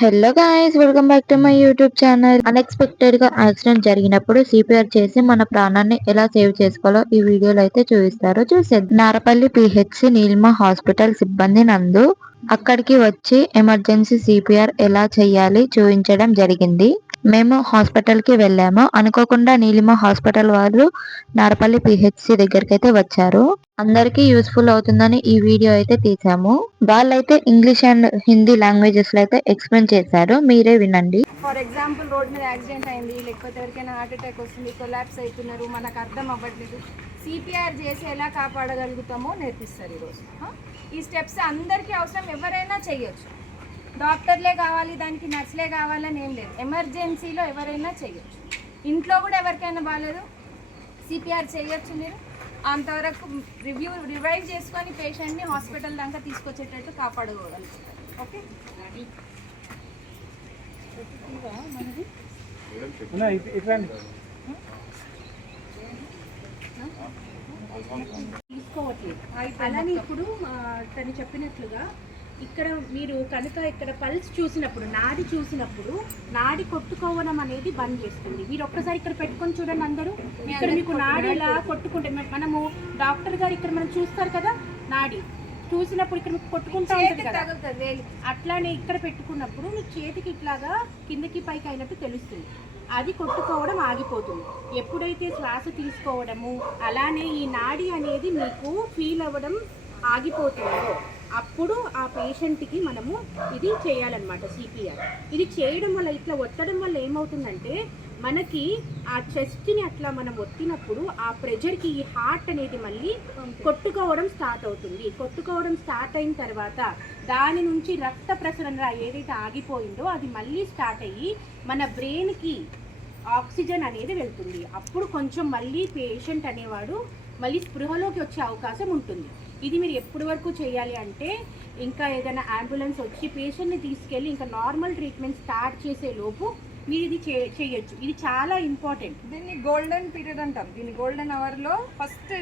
Hello guys, welcome back to my YouTube channel. Unexpected గా accident జరిగినప్పుడు CPR చేసి మన ప్రాణాన్ని ఎలా సేవ్ చేసుకోవాలో ఈ వీడియోలో అయితే చూపిస్తారు. చూసేది నారపల్లి పిహెచ్సి నీలిమ హాస్పిటల్ సిబ్బంది నందు అక్కడికి వచ్చి ఎమర్జెన్సీ సిపిఆర్ ఎలా చేయాలి చూపించడం జరిగింది. మేము హాస్పిటల్ కి వెళ్ళాము. అనుకోకుండా నీలిమ హాస్పిటల్ వాళ్ళు నారపల్లి పిహెచ్సి దగ్గరికి అయితే వచ్చారు. అందరికి యూస్ఫుల్ అవుతుందని ఈ వీడియో అయితే తీసాము. వాళ్ళైతే ఇంగ్లీష్ అండ్ హిందీ లాంగ్వేజెస్ లో అయితే ఎక్స్ప్లెయిన్ చేశారు, మీరే వినండి. ఫర్ ఎగ్జాంపుల్ రోడ్ మీద యాక్సిడెంట్ అయింది, లేకపోతే ఎవరికైనా హార్ట్ అటాక్ వస్తుంది, కొలాప్స్ అవుతున్నారు, మనకు అర్థం అవ్వట్లేదు, సిపిఆర్ చేసి ఎలా కాపాడగలుగుతామో నేర్పిస్తారు ఈరోజు. ఈ స్టెప్స్ అందరికీ అవసరం, ఎవరైనా చేయొచ్చు. డాక్టర్లే కావాలి, దానికి నర్సులే కావాలని ఏం లేదు. ఎమర్జెన్సీలో ఎవరైనా చేయొచ్చు. ఇంట్లో కూడా ఎవరికైనా బాగాలేదు, సిపిఆర్ చేయొచ్చు. మీరు అంతవరకు రివైవ్ చేసుకొని పేషెంట్ని హాస్పిటల్ దాకా తీసుకొచ్చేటట్టు కాపాడుకోగలుగుతారు. ఓకే, తీసుకోవట్లేదు. అలానే ఇప్పుడు తను చెప్పినట్లుగా ఇక్కడ మీరు కనుక ఇక్కడ పల్స్ చూసినప్పుడు, నాడి చూసినప్పుడు, నాడి కొట్టుకోవడం అనేది బంద్ చేస్తుంది. మీరు ఒక్కసారి ఇక్కడ పెట్టుకొని చూడండి అందరూ. ఇక్కడ మీకు నాడి ఇలా కొట్టుకుంటే మనము డాక్టర్ గారు ఇక్కడ మనం చూస్తారు కదా, నాడి చూసినప్పుడు ఇక్కడ మీకు కొట్టుకుంటా ఉంటుంది కదా, అట్లానే ఇక్కడ పెట్టుకున్నప్పుడు మీ చేతికి ఇట్లాగా కిందకి పైకి అయినట్టు తెలుస్తుంది. అది కొట్టుకోవడం ఆగిపోతుంది. ఎప్పుడైతే శ్వాస తీసుకోవడము అలానే ఈ నాడి అనేది మీకు ఫీల్ అవ్వడం ఆగిపోతుందో అప్పుడు ఆ పేషెంట్కి మనము ఇది చేయాలన్నమాట, సిపిఆర్. ఇది చేయడం వల్ల, ఇట్లా ఒత్తడం వల్ల ఏమవుతుందంటే మనకి ఆ చెస్ట్ని అట్లా మనం ఒత్తినప్పుడు ఆ ప్రెషర్కి ఈ హార్ట్ అనేది మళ్ళీ కొట్టుకోవడం స్టార్ట్ అవుతుంది. కొట్టుకోవడం స్టార్ట్ అయిన తర్వాత దాని నుంచి రక్త ప్రసరణ ఏదైతే ఆగిపోయిందో అది మళ్ళీ స్టార్ట్ అయ్యి మన బ్రెయిన్కి ఆక్సిజన్ అనేది వెళ్తుంది. అప్పుడు కొంచెం మళ్ళీ పేషెంట్ అనేవాడు మళ్ళీ స్పృహలోకి వచ్చే అవకాశం ఉంటుంది. ఇది మీరు ఎప్పటి వరకు చేయాలి అంటే, ఇంకా ఏదైనా అంబులెన్స్ వచ్చి పేషెంట్ని తీసుకెళ్ళి ఇంకా నార్మల్ ట్రీట్మెంట్ స్టార్ట్ చేసే లోపు మీరు ఇది చేయొచ్చు. ఇది చాలా ఇంపార్టెంట్. దీన్ని గోల్డెన్ పీరియడ్ అంటాం. దీన్ని గోల్డెన్ అవర్లో ఫస్ట్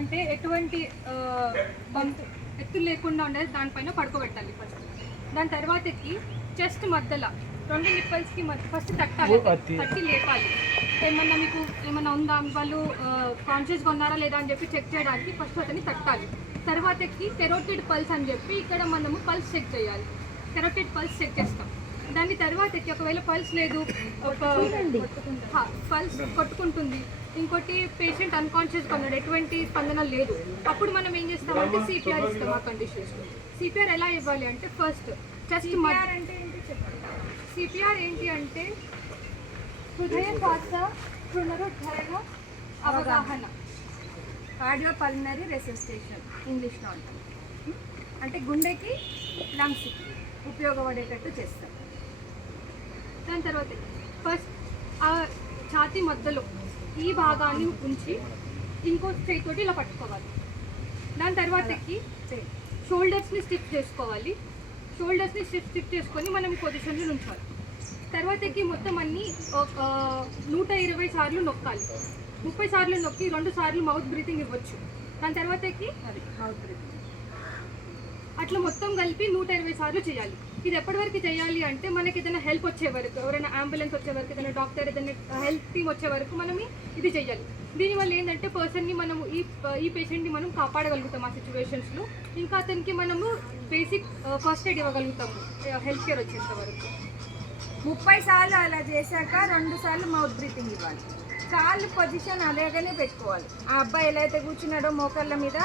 అంటే ఎటువంటి ఎత్తు లేకుండా ఉండేది దానిపైన పడుకోబెట్టాలి ఫస్ట్. దాని తర్వాతకి చెస్ట్ మధ్యలో రెండు నిప్పల్స్కి ఫస్ట్ తట్టాలి, తట్టి లేపాలి. ఏమన్నా మీకు ఏమన్నా ఉందా, వాళ్ళు కాన్షియస్గా ఉన్నారా లేదా అని చెప్పి చెక్ చేయడానికి ఫస్ట్ అతన్ని తట్టాలి. తర్వాతకి కెరోటిడ్ పల్స్ అని చెప్పి ఇక్కడ మనము పల్స్ చెక్ చేయాలి. కెరోటిడ్ పల్స్ చెక్ చేస్తాం. దాని తర్వాతకి ఒకవేళ పల్స్ లేదు, పల్స్ కొట్టుకుంటుంది, ఇంకోటి పేషెంట్ అన్కాన్షియస్గా ఉన్నాడు, ఎటువంటి స్పందన లేదు, అప్పుడు మనం ఏం చేస్తామంటే సిపిఆర్ ఇస్తాం. ఆ కండిషన్స్లో సిపిఆర్ ఎలా ఇవ్వాలి అంటే, ఫస్ట్ చెస్ట్ అంటే ఏంటి చెప్పండి. సిపిఆర్ ఏంటి అంటే హృదయ శ్వాస పునరుద్ధరణ అవగాహన, కార్డియో పల్మనరీ రెసిస్టేషన్ ఇంగ్లీష్లో అంటాం. అంటే గుండెకి లంగ్స్కి ఉపయోగపడేటట్టు చేస్తాం. దాని తర్వాత ఫస్ట్ ఆ ఛాతీ మధ్యలో ఈ భాగాన్ని ఉంచి ఇంకో చేతితోటి ఇలా పట్టుకోవాలి. దాని తర్వాతకి షోల్డర్స్ని స్టిఫ్ చేసుకోవాలి. షోల్డర్స్ని స్టిఫ్ చేసుకొని మనం పొజిషన్లో ఉంచాలి. తర్వాతకి మొత్తం అన్నీ 120 సార్లు నొక్కాలి. 30 సార్లు నొక్కి 2 సార్లు మౌత్ బ్రీతింగ్ ఇవ్వచ్చు. దాని తర్వాతకి అది మౌత్ బ్రీతింగ్ అట్లా మొత్తం కలిపి 120 సార్లు చేయాలి. ఇది ఎప్పటి వరకు చేయాలి అంటే, మనకి ఏదైనా హెల్ప్ వచ్చే వరకు, ఎవరైనా అంబులెన్స్ వచ్చే వరకు, ఏదైనా డాక్టర్, ఏదైనా హెల్త్ టీమ్ వచ్చే వరకు మనం ఇది చేయాలి. దీనివల్ల ఏంటంటే పర్సన్ని మనము ఈ పేషెంట్ని మనం కాపాడగలుగుతాం ఆ సిచ్యువేషన్స్లో. ఇంకా అతనికి మనము బేసిక్ ఫస్ట్ ఎయిడ్ ఇవ్వగలుగుతాము హెల్త్ కేర్ వచ్చేంత వరకు. 30 సార్లు అలా చేశాక 2 సార్లు మౌత్ బ్రీతింగ్ ఇవ్వాలి. కాళ్ళు పొజిషన్ అలాగనే పెట్టుకోవాలి. ఆ అబ్బాయి ఎలా అయితే కూర్చున్నాడో మోకాళ్ళ మీద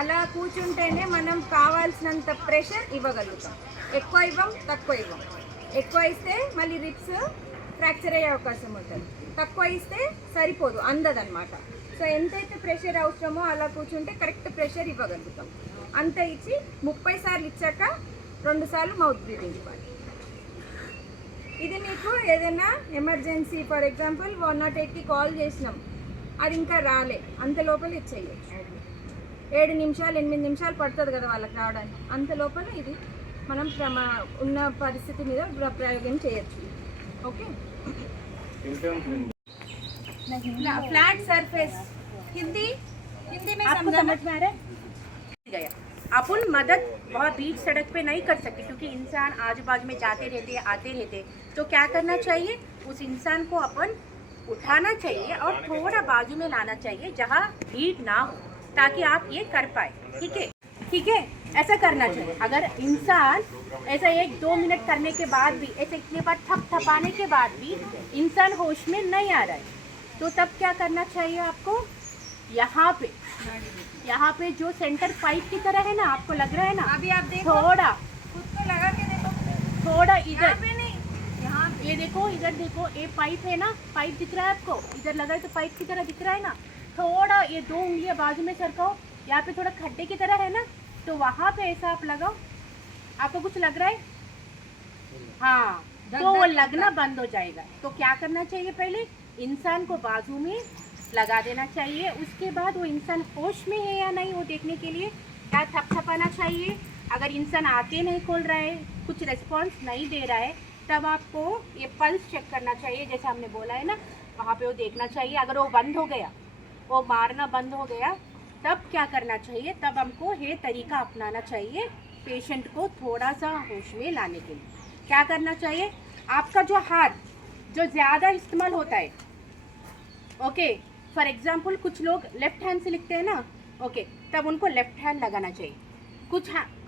అలా కూర్చుంటేనే మనం కావాల్సినంత ప్రెషర్ ఇవ్వగలుగుతాం. ఎక్కువ ఇవ్వం, తక్కువ ఇవ్వం. ఎక్కువ ఇస్తే మళ్ళీ రిప్స్ ఫ్రాక్చర్ అయ్యే అవకాశం ఉంటుంది, తక్కువ ఇస్తే సరిపోదు, అందదన్నమాట. సో ఎంతైతే ప్రెషర్ అవసరమో అలా కూర్చుంటే కరెక్ట్ ప్రెషర్ ఇవ్వగలుగుతాం. అంత ఇచ్చి 30 సార్లు ఇచ్చాక 2 సార్లు మౌత్ బ్రీతింగ్ ఇవ్వాలి. ఇది మీకు ఏదైనా ఎమర్జెన్సీ, ఫర్ ఎగ్జాంపుల్ 108కి కాల్ చేసినాం, అది ఇంకా రాలే, అంత లోపల ఇది చేయొచ్చు. 7 నిమిషాలు 8 నిమిషాలు పడుతుంది కదా వాళ్ళకి రావడానికి, అంత లోపల ఇది మనం ఉన్న పరిస్థితి మీద ప్రయోగం చేయొచ్చు. ఓకే, फ्लैट सरफेस हिंदी में समझ में आ रहा है। गया। अपन मदद बहुत बीच सड़क पे नहीं कर सकते क्योंकि इंसान आजू बाजू में जाते रहते आते रहते, तो क्या करना चाहिए, उस इंसान को अपन उठाना चाहिए और थोड़ा बाजू में लाना चाहिए जहाँ भीड़ ना हो, ताकि आप ये कर पाए। ठीक है, ठीक है, ऐसा करना चाहिए। अगर इंसान ऐसा 1-2 मिनट करने के बाद भी, ऐसे इतने बार थपाने के बाद भी इंसान होश में नहीं आ रहा है, तो तब क्या करना चाहिए आपको, यहाँ पे जो सेंटर पाइप की तरह है ना, आपको लग रहा है ना, अभी आप देखो, थोड़ा खुद को लगा के देखो, थोड़ा इधर पे नहीं, यहाँ ये देखो, इधर देखो, ये पाइप है ना, पाइप दिख रहा है आपको, इधर लगा है तो पाइप की तरह दिख रहा है ना, थोड़ा ये 2 उंगलियां बाजू में सरकाओ, यहाँ पे थोड़ा खड्डे की तरह है ना, तो वहाँ पे ऐसा आप लगाओ। आपको कुछ लग रहा है? हाँ, तो वो लगना बंद हो जाएगा। तो क्या करना चाहिए, पहले इंसान को बाजू में लगा देना चाहिए, उसके बाद वो इंसान होश में है या नहीं वो देखने के लिए क्या थपथपाना चाहिए। अगर इंसान आंखें नहीं खोल रहा है, कुछ रिस्पॉन्स नहीं दे रहा है, तब आपको ये पल्स चेक करना चाहिए, जैसे हमने बोला है ना, वहाँ पे वो देखना चाहिए। अगर वो बंद हो गया, वो मारना बंद हो गया, तब क्या करना चाहिए, तब हमको ये तरीका अपनाना चाहिए पेशेंट को थोड़ा सा होश में लाने के लिए। क्या करना चाहिए, आपका जो हाथ जो ज़्यादा इस्तेमाल होता है, ओके, फॉर एग्जाम्पल कुछ लोग लेफ्ट हैंड से लिखते हैं ना, ओके, तब उनको लेफ्ट हैंड लगाना चाहिए।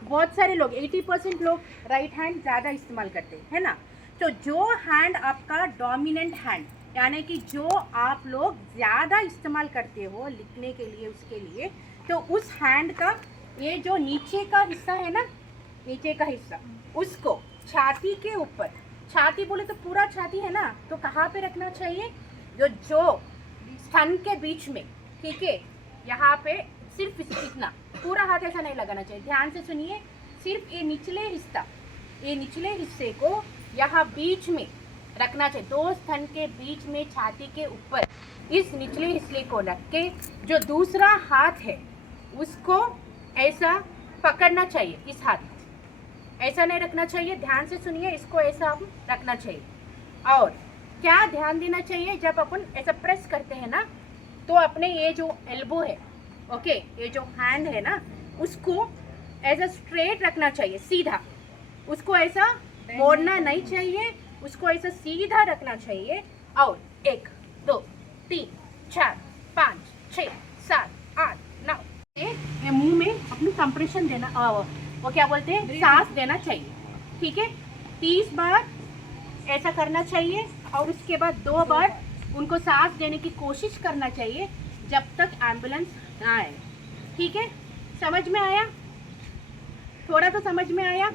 बहुत सारे लोग 80% लोग राइट हैंड ज़्यादा इस्तेमाल करते हैं, है ना। तो जो हैंड आपका डोमिनेंट हैंड, यानी कि जो आप लोग ज़्यादा इस्तेमाल करते हो लिखने के लिए, उसके लिए, तो उस हैंड का ये जो नीचे का हिस्सा है ना, नीचे का हिस्सा, उसको छाती के ऊपर, छाती बोले तो पूरा छाती है ना, तो कहाँ पे रखना चाहिए, जो स्तन के बीच में, ठीक है, यहाँ पे सिर्फ इतना, पूरा हाथ ऐसा नहीं लगाना चाहिए। ध्यान से सुनिए, सिर्फ ये निचले हिस्से को यहाँ बीच में रखना चाहिए, 2 स्तन के बीच में, छाती के ऊपर इस निचले हिस्से को रख के जो दूसरा हाथ है उसको ऐसा पकड़ना चाहिए। इस हाथ ऐसा नहीं रखना चाहिए, ध्यान से सुनिए, इसको ऐसा हम रखना चाहिए। और क्या ध्यान देना चाहिए, जब अपन ऐसा प्रेस करते हैं ना, तो अपने ये जो एल्बो है, ओके, ये जो हैंड है ना, उसको ऐसा स्ट्रेट रखना चाहिए, सीधा, उसको ऐसा मोड़ना नहीं चाहिए, उसको ऐसा सीधा रखना चाहिए। और 1 2 3 4 5 6 7 8 9 ये मुंह में अपनी कंप्रेशन देना, वो क्या बोलते हैं, सांस देना चाहिए। ठीक है, 30 बार ऐसा करना चाहिए, और उसके बाद 2 बार उनको सांस देने की कोशिश करना चाहिए जब तक एम्बुलेंस ना आए। ठीक है, समझ में आया? थोड़ा तो समझ में आया?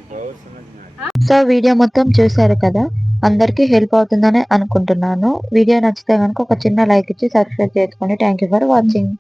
సో వీడియో మొత్తం చూశారు కదా, అందరికీ హెల్ప్ అవుతుందని అనుకుంటున్నాను. వీడియో నచ్చితే కనుక ఒక చిన్న లైక్ ఇచ్చి సబ్స్క్రైబ్ చేసుకోండి. Thank you for watching.